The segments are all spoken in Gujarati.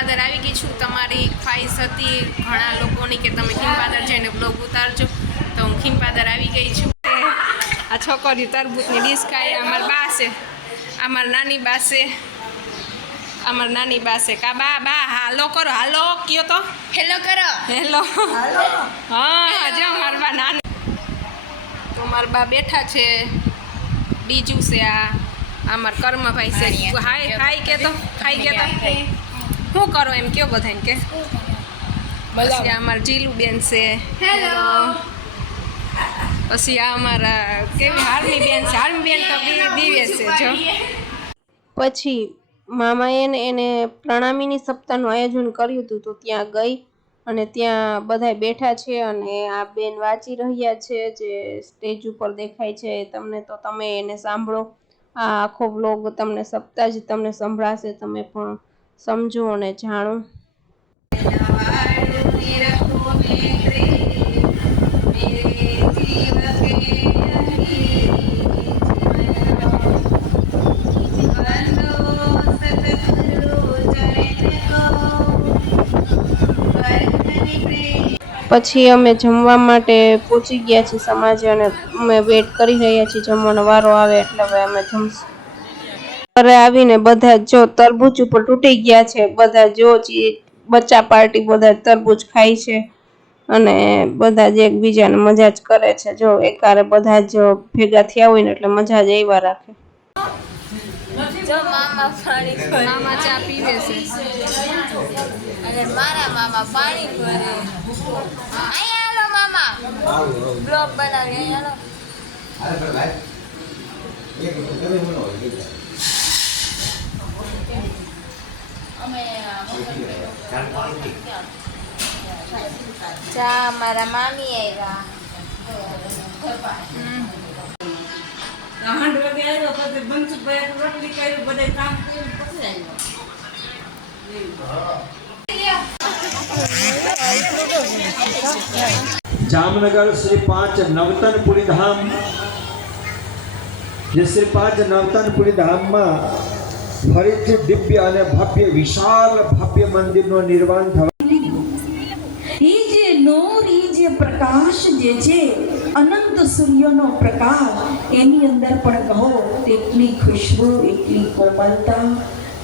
ખીમપાદર આવી ગઈ છું। તમારી ખ્વાહિશ હતી ઘણા લોકોની કે તમે ખીમપાદર જઈને બ્લોગ ઉતારજો, તો હું ખીમપાદર આવી ગઈ છું। આ છોકરી તરબૂચની ડીશ ખાય। અમાર બા છે, અમાર નાની બા છે, અમાર નાની બા છે। કા બા બા હાલો કરો, હાલો કયો તો હેલો કરો, હેલો। હા જો માર બા નાની, તો માર બા બેઠા છે। બીજું છે આ અમાર કર્મભાઈ છે। હાય હાય કે તો ખાઈ ગયા તો શું કરો એમ કયો બધાને કે। પછી અમાર જીલુબેન છે, હેલો। પછી આ અમારા કેવી હાર્મી બેન છે, હાર્મી બેન તો દિવ્ય છે જો। પછી મામાએ એને પ્રણામીની સપ્તાહનું આયોજન કર્યું હતું, તો ત્યાં ગઈ અને ત્યાં બધા બેઠા છે અને આ બેન વાંચી રહ્યા છે, જે સ્ટેજ ઉપર દેખાય છે તમને, તો તમે એને સાંભળો। આ આખો વ્લોગ તમને સપ્તાહ જ તમને સંભળાશે, તમે પણ સમજો અને જાણો। પછી અમે જમવા માટે પહોંચી ગયા છીએ સમાજે, અને અમે વેટ કરી રહ્યા છીએ જમવાનો વારો આવે એટલે હવે અમે જમશું। ઘરે આવીને બધા જો તરબૂચ ઉપર તૂટી ગયા છે, બધા જો બચ્ચા પાર્ટી બધા તરબૂચ ખાય છે અને બધા જ એકબીજાને મજા જ કરે છે। જો એકારે બધા જ ભેગા થયા હોય ને એટલે મજા જ એવા રાખે। જો મામા પાણી ભરે, મામા ચા પીવે છે અને મારા મામા પાણી ભરે। અહીંયા હાલો મામા, બ્લોગ બનાવી અહીંયા હાલો। ચા મારા મામી આવ્યા। जामनगर श्री 5 नवतनपुरी धाम, જે શ્રી 5 નવતનપુરી ધામમાં ફરીથી દિવ્ય અને ભવ્ય વિશાળ ભવ્ય મંદિરનું નિર્માણ થયું। એ જે નૂર, એ જે પ્રકાશ જે છે અનંત સૂર્યનો પ્રકાશ, એની અંદર પણ કહો તેટલી ખુશ્બુ, એટલી કોમલતા,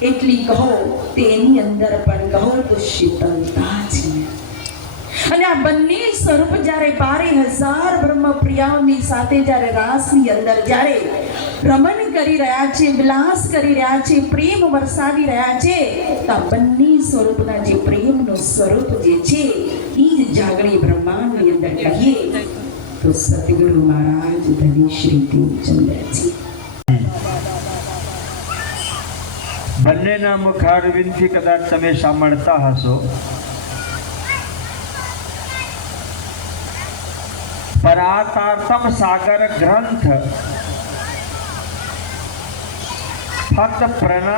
એટલી કહો તેની અંદર પણ કહો તો શીતળતા છે। અને આ બંને સ્વરૂપ જ્યારે 12,000 બ્રહ્મપ્રિયાઓની સાથે જ્યારે રાસની અંદર જ્યારે ભ્રમણ કરી રહ્યા છે, વિલાસ કરી રહ્યા છે, પ્રેમ વરસાવી રહ્યા છે, તો આ બંને સ્વરૂપના જે પ્રેમનું સ્વરૂપ જે છે એ જ જાગણી બ્રહ્માંડની અંદર કહીએ તો સતગુરુ મહારાજ ધની શ્રી દેવચંદ્રજી। બંનેના મુખારવિંદથી કદાચ તમે સાંભળતા હશો, પરાતાર્તમ સાગર ગ્રંથ ફક્ત પ્રણા